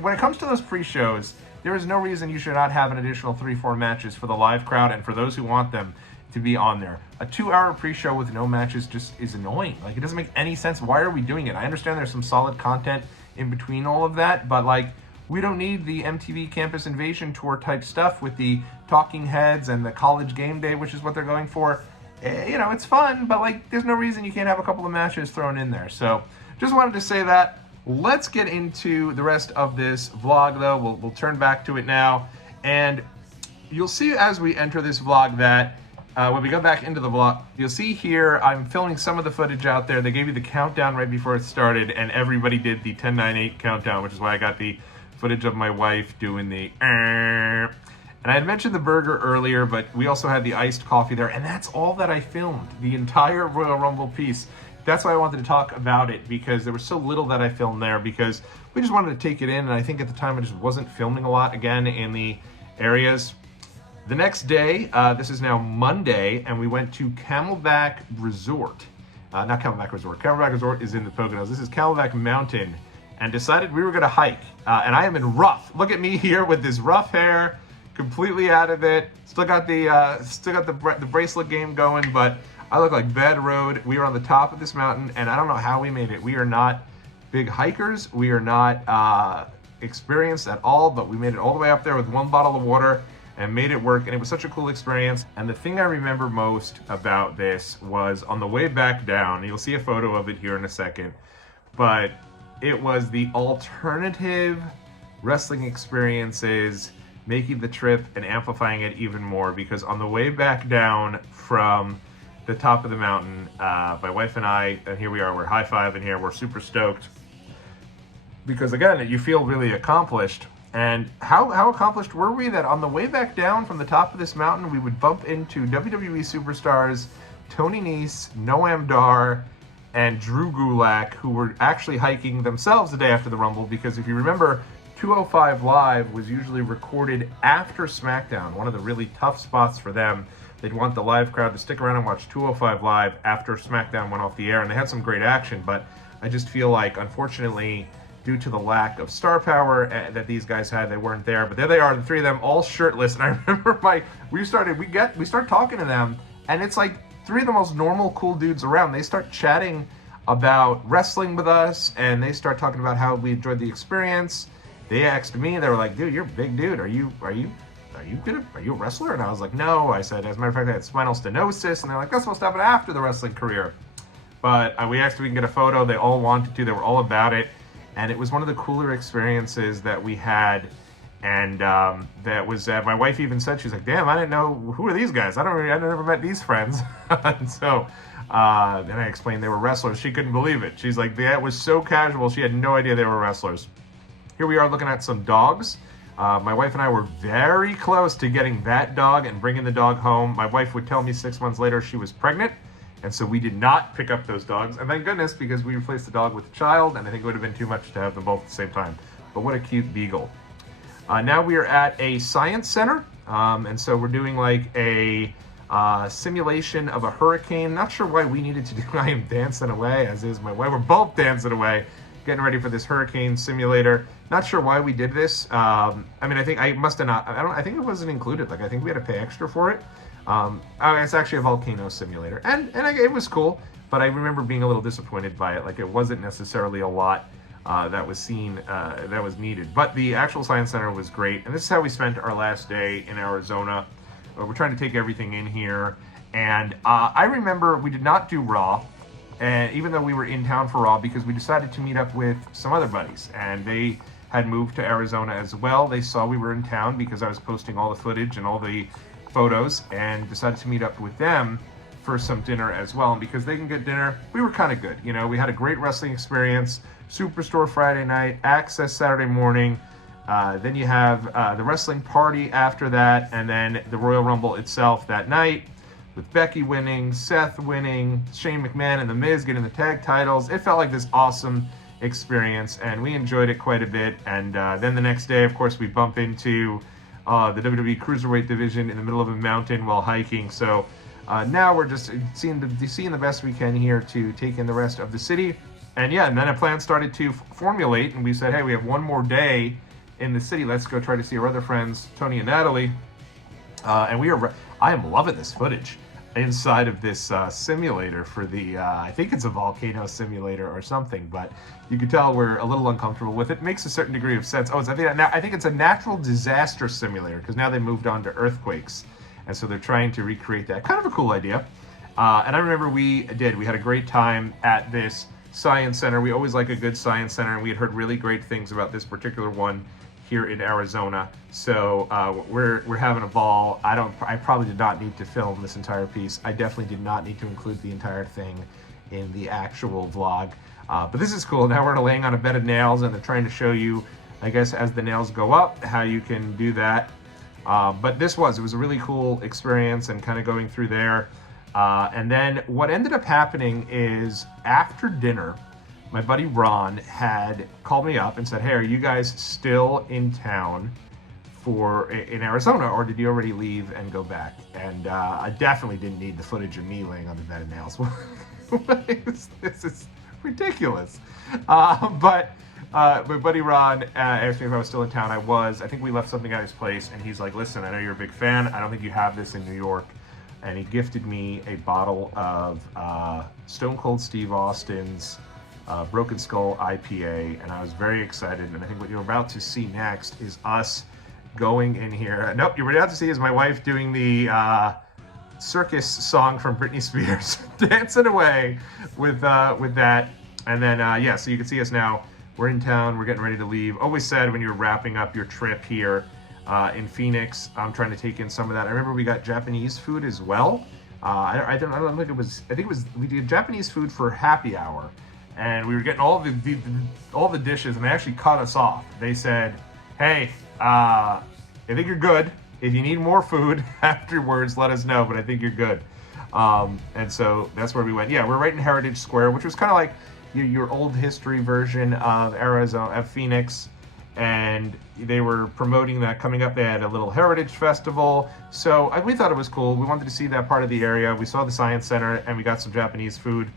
When it comes to those pre-shows, there is no reason you should not have an additional 3-4 matches for the live crowd and for those who want them to be on there. A 2-hour pre-show with no matches just is annoying. Like, it doesn't make any sense. Why are we doing it? I understand there's some solid content in between all of that, but like, we don't need the MTV Campus Invasion Tour type stuff with the talking heads and the college game day, which is what they're going for. You know, it's fun, but like, there's no reason you can't have a couple of matches thrown in there. So just wanted to say that. Let's get into the rest of this vlog, though. We'll turn back to it now, and you'll see as we enter this vlog that when we go back into the vlog, you'll see here I'm filming some of the footage out there. They gave you the countdown right before it started, and everybody did the 10, 9, 8 countdown, which is why I got the footage of my wife doing the and I had mentioned the burger earlier, but we also had the iced coffee there, and that's all that I filmed, the entire Royal Rumble piece. That's why I wanted to talk about it, because there was so little that I filmed there, because we just wanted to take it in, and I think at the time I just wasn't filming a lot, again, in the areas. The next day, this is now Monday, and we went to Camelback Resort. Not Camelback Resort. Camelback Resort is in the Poconos. This is Camelback Mountain, and decided we were going to hike. And I am in rough. Look at me here with this rough hair, completely out of it. Still got the bracelet game going, but I look like bad road. We are on the top of this mountain, and I don't know how we made it. We are not big hikers. We are not experienced at all, but we made it all the way up there with 1 bottle of water and made it work, and it was such a cool experience. And the thing I remember most about this was on the way back down, you'll see a photo of it here in a second, but it was the alternative wrestling experiences making the trip and amplifying it even more, because on the way back down from the top of the mountain, my wife and I, and here we are, we're high-fiving here, we're super stoked, because again, you feel really accomplished. And how accomplished were we that on the way back down from the top of this mountain, we would bump into WWE superstars Tony Nese, Noam Dar, and Drew Gulak, who were actually hiking themselves the day after the Rumble, because if you remember, 205 Live was usually recorded after SmackDown, one of the really tough spots for them. They'd want the live crowd to stick around and watch 205 Live after SmackDown went off the air, and they had some great action, but I just feel like, unfortunately, due to the lack of star power that these guys had, they weren't there. But there they are, the 3 of them, all shirtless. And I remember we start talking to them, and it's like 3 of the most normal, cool dudes around. They start chatting about wrestling with us, and they start talking about how we enjoyed the experience. They asked me, they were like, "Dude, you're a big dude. Are you a wrestler?" And I was like, "No." I said, "As a matter of fact, I had spinal stenosis." And they're like, "That's supposed to happen after the wrestling career." But we asked if we can get a photo. They all wanted to. They were all about it. And it was one of the cooler experiences that we had. And that was, my wife even said, she's like, "Damn, I didn't know, who are these guys? I never met these friends." And so Then I explained they were wrestlers. She couldn't believe it. She's like, that was so casual. She had no idea they were wrestlers. Here we are looking at some dogs. My wife and I were very close to getting that dog and bringing the dog home. My wife would tell me 6 months later she was pregnant, and so we did not pick up those dogs. And thank goodness, because we replaced the dog with a child, and I think it would have been too much to have them both at the same time. But what a cute beagle. Now we are at a science center, and so we're doing like a simulation of a hurricane. Not sure why we needed to do I am dancing away, as is my wife. We're both dancing away, getting ready for this hurricane simulator. Not sure why we did this. I mean, I think I must have not. I think it wasn't included. Like, I think we had to pay extra for it. It's actually a volcano simulator, and it was cool. But I remember being a little disappointed by it. Like, it wasn't necessarily a lot that was that was needed. But the actual science center was great, and this is how we spent our last day in Arizona. We're trying to take everything in here, and I remember we did not do Raw. And even though we were in town for Raw, because we decided to meet up with some other buddies, and they had moved to Arizona as well. They saw we were in town because I was posting all the footage and all the photos, and decided to meet up with them for some dinner as well. And because they can get dinner, we were kind of good. You know, we had a great wrestling experience. Superstore Friday night, Axxess Saturday morning. Then you have the wrestling party after that, and then the Royal Rumble itself that night, with Becky winning, Seth winning, Shane McMahon and The Miz getting the tag titles. It felt like this awesome experience, and we enjoyed it quite a bit. And then the next day, of course, we bump into the WWE Cruiserweight division in the middle of a mountain while hiking. So now we're just seeing the best we can here to take in the rest of the city. And yeah, and then a plan started to formulate, and we said, hey, we have one more day in the city. Let's go try to see our other friends, Tony and Natalie. And I am loving this footage inside of this simulator for the, I think it's a volcano simulator or something, but you can tell we're a little uncomfortable with it. It makes a certain degree of sense. I think it's a natural disaster simulator, because now they moved on to earthquakes, and so they're trying to recreate that. Kind of a cool idea. And I remember we had a great time at this science center. We always like a good science center, and we had heard really great things about this particular one here in Arizona. So we're having a ball. I probably did not need to film this entire piece. I definitely did not need to include the entire thing in the actual vlog. But this is cool. Now we're laying on a bed of nails, and they're trying to show you, I guess, as the nails go up, how you can do that. But it was a really cool experience, and kind of going through there. And then what ended up happening is, after dinner, my buddy Ron had called me up and said, hey, are you guys still in town in Arizona, or did you already leave and go back? And I definitely didn't need the footage of me laying on the bed of nails. This is ridiculous. But my buddy Ron asked me if I was still in town. I was. I think we left something at his place, and he's like, listen, I know you're a big fan. I don't think you have this in New York. And he gifted me a bottle of Stone Cold Steve Austin's Broken Skull IPA, and I was very excited. And I think what you're about to see next is us going in here. Nope, you're about to see is my wife doing the circus song from Britney Spears, dancing away with that. And then yeah, so you can see us now. We're in town. We're getting ready to leave. Always said when you're wrapping up your trip here in Phoenix, I'm trying to take in some of that. I remember we got Japanese food as well. I don't think it was. I think it was. We did Japanese food for happy hour, and we were getting all the dishes, and they actually cut us off. They said, "Hey, I think you're good. If you need more food afterwards, let us know. But I think you're good." And so that's where we went. Yeah, we're right in Heritage Square, which was kind of like your old history version of Arizona, of Phoenix. And they were promoting that coming up. They had a little heritage festival, so we thought it was cool. We wanted to see that part of the area. We saw the Science Center, and we got some Japanese food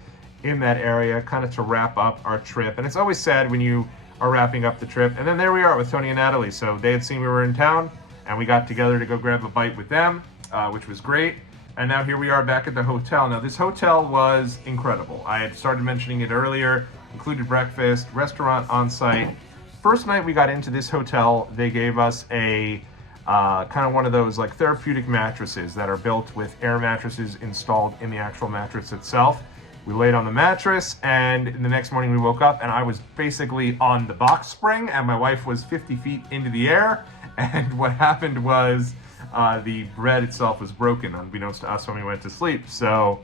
in that area, kind of to wrap up our trip. And it's always sad when you are wrapping up the trip. And then there we are with Tony and Natalie. So they had seen we were in town, and we got together to go grab a bite with them, which was great. And now here we are back at the hotel. Now this hotel was incredible. I had started mentioning it earlier. Included breakfast, restaurant on site. First night we got into this hotel, they gave us a kind of one of those like therapeutic mattresses that are built with air mattresses installed in the actual mattress itself. We laid on the mattress, and the next morning we woke up, and I was basically on the box spring, and my wife was 50 feet into the air. And what happened was the bed itself was broken, unbeknownst to us when we went to sleep. So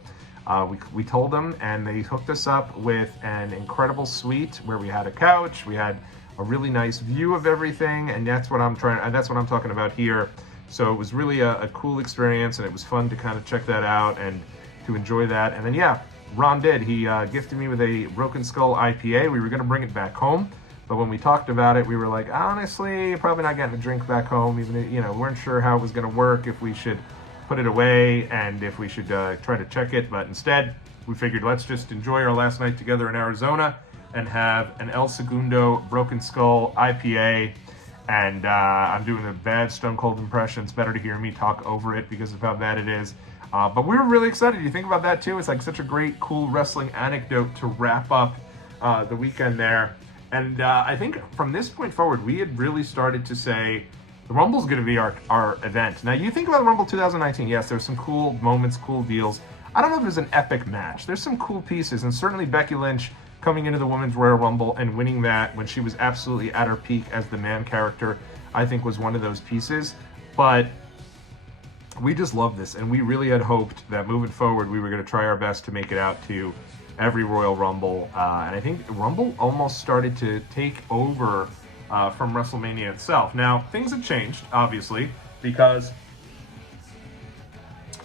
We told them, and they hooked us up with an incredible suite where we had a couch, we had a really nice view of everything, and that's what I'm talking about here. So it was really a cool experience, and it was fun to kind of check that out and to enjoy that. And then yeah, Ron did. He gifted me with a Broken Skull IPA. We were going to bring it back home, but when we talked about it, we were like, honestly, probably not getting a drink back home. Even if, we weren't sure how it was going to work, if we should put it away and if we should try to check it. But instead, we figured let's just enjoy our last night together in Arizona and have an El Segundo Broken Skull IPA. And I'm doing a bad Stone Cold impression. It's better to hear me talk over it because of how bad it is. But we were really excited. You think about that too. It's like such a great, cool wrestling anecdote to wrap up the weekend there. And I think from this point forward, we had really started to say, the Rumble's going to be our event. Now, you think about the Rumble 2019, yes, there's some cool moments, cool deals. I don't know if there's an epic match. There's some cool pieces, and certainly Becky Lynch coming into the Women's Royal Rumble and winning that when she was absolutely at her peak as the man character, I think was one of those pieces. But we just love this, and we really had hoped that moving forward, we were going to try our best to make it out to every Royal Rumble. And I think Rumble almost started to take over from WrestleMania itself. Now, things have changed, obviously, because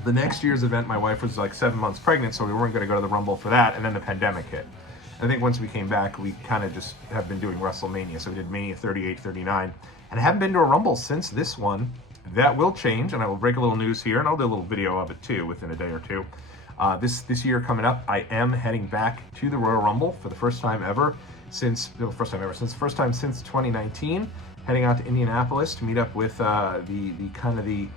the next year's event, my wife was like 7 months pregnant, so we weren't going to go to the Rumble for that, and then the pandemic hit. I think once we came back, we kind of just have been doing WrestleMania, so we did Mania 38, 39, and I haven't been to a Rumble since this one. That will change, and I will break a little news here, and I'll do a little video of it too within a day or two. This year coming up, I am heading back to the Royal Rumble for the first time since 2019, heading out to Indianapolis to meet up with the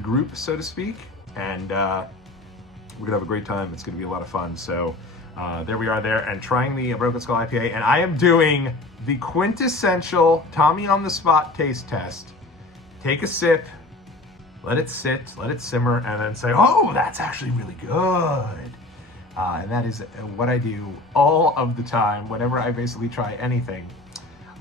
group, so to speak, and we're gonna have a great time. It's gonna be a lot of fun. So there we are there, and trying the Broken Skull IPA, and I am doing the quintessential Tommy on the spot taste test. Take a sip, let it sit, let it simmer, and then say, oh, that's actually really good. And that is what I do all of the time whenever I basically try anything.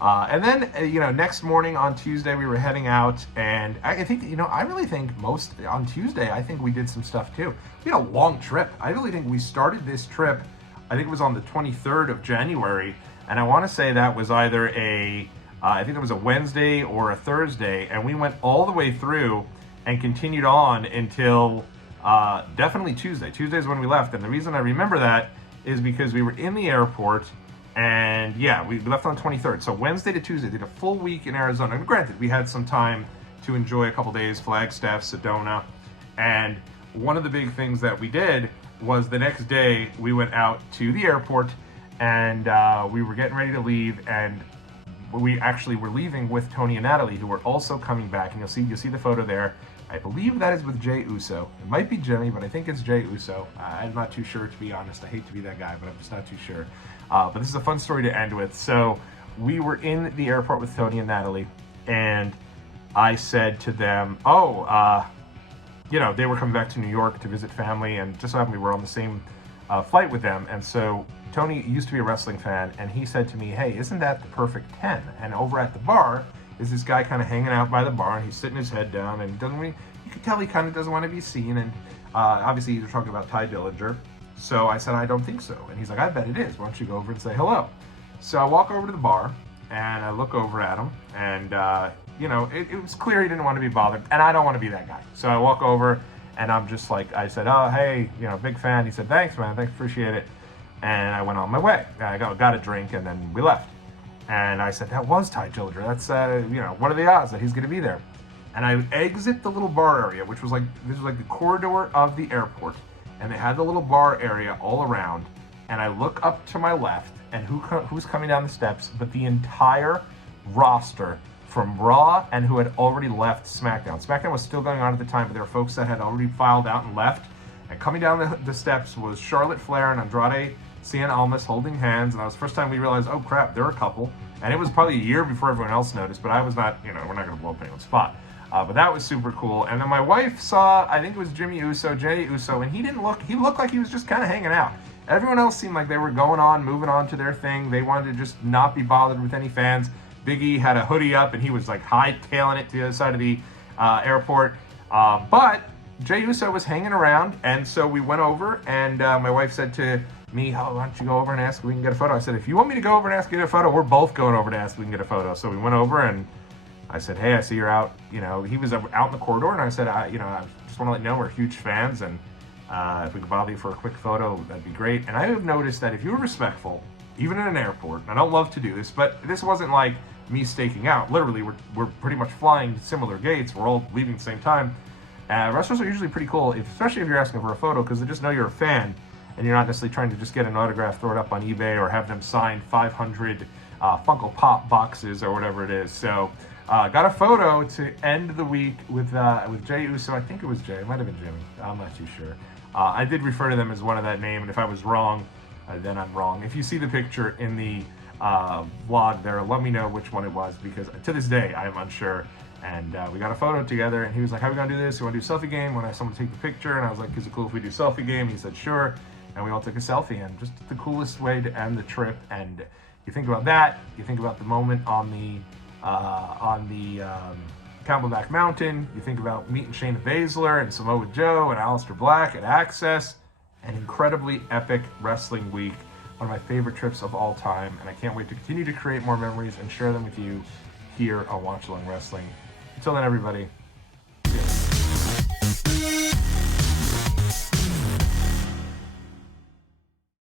And then, next morning on Tuesday, we were heading out, and I think, I really think on Tuesday, I think we did some stuff too. We had a long trip. I really think we started this trip, I think it was on the 23rd of January, and I want to say that was either I think it was a Wednesday or a Thursday, and we went all the way through and continued on until definitely Tuesday. Tuesday is when we left, and the reason I remember that is because we were in the airport, and yeah, we left on the 23rd. So Wednesday to Tuesday, did a full week in Arizona. And granted, we had some time to enjoy a couple days, Flagstaff, Sedona, and one of the big things that we did was the next day we went out to the airport, and we were getting ready to leave, and we actually were leaving with Tony and Natalie, who were also coming back, and you'll see the photo there. I believe that is with Jey Uso. It might be Jimmy, but I think it's Jey Uso. I'm not too sure, to be honest. I hate to be that guy, but I'm just not too sure. But this is a fun story to end with. So we were in the airport with Tony and Natalie, and I said to them, they were coming back to New York to visit family, and just so happened we were on the same flight with them. And so Tony used to be a wrestling fan, and he said to me, hey, isn't that the perfect 10? And over at the bar is this guy kind of hanging out by the bar, and he's sitting his head down, and you can tell he kind of doesn't want to be seen. And obviously he was talking about Ty Dillinger. So I said, I don't think so. And he's like, I bet it is. Why don't you go over and say hello? So I walk over to the bar, and I look over at him, and it was clear he didn't want to be bothered, and I don't want to be that guy. So I walk over, and I'm just like, I said, oh, hey, big fan. He said, thanks, man. Thanks, appreciate it. And I went on my way. I got a drink, and then we left. And I said, that was Ty Dillinger. That's, what are the odds that he's going to be there? And I exit the little bar area, which was this was like the corridor of the airport. And they had the little bar area all around. And I look up to my left, and who's coming down the steps? But the entire roster from Raw and who had already left SmackDown. SmackDown was still going on at the time, but there were folks that had already filed out and left. And coming down the steps was Charlotte Flair and Andrade Cien Almas holding hands, and that was the first time we realized, oh crap, they're a couple. And it was probably a year before everyone else noticed, but I was not, we're not going to blow up anyone's spot. But that was super cool. And then my wife saw, I think it was Jey Uso, and he looked like he was just kind of hanging out. Everyone else seemed like they were moving on to their thing. They wanted to just not be bothered with any fans. Big E had a hoodie up, and he was like hightailing it to the other side of the airport. But Jey Uso was hanging around, and so we went over, and my wife said to me, oh, why don't you go over and ask if we can get a photo? I said, if you want me to go over and ask to get a photo, we're both going over to ask if we can get a photo. So we went over, and I said, hey, I see you're out. You know, he was out in the corridor, and I said, I just want to let you know we're huge fans, and if we could bother you for a quick photo, that'd be great. And I have noticed that if you're respectful, even in an airport, and I don't love to do this, but this wasn't like me staking out. Literally, we're pretty much flying similar gates. We're all leaving at the same time. Wrestlers are usually pretty cool, especially if you're asking for a photo, because they just know you're a fan, and you're not necessarily trying to just get an autograph, throw it up on eBay, or have them sign 500 Funko Pop boxes or whatever it is. So, got a photo to end the week with Jey Uso. I think it was Jey. It might have been Jimmy. I'm not too sure. I did refer to them as one of that name, and if I was wrong, then I'm wrong. If you see the picture in the vlog there, let me know which one it was, because to this day, I am unsure. And we got a photo together, and he was like, how are we gonna do this? You wanna do a selfie game? When I someone to take the picture? And I was like, is it cool if we do selfie game? He said, sure. And we all took a selfie, and just the coolest way to end the trip. And you think about that, you think about the moment on the Camelback Mountain, you think about meeting Shayna Baszler and Samoa Joe and Aleister Black at Axxess, an incredibly epic wrestling week, one of my favorite trips of all time, and I can't wait to continue to create more memories and share them with you here on Watchalong Wrestling. Until then, everybody,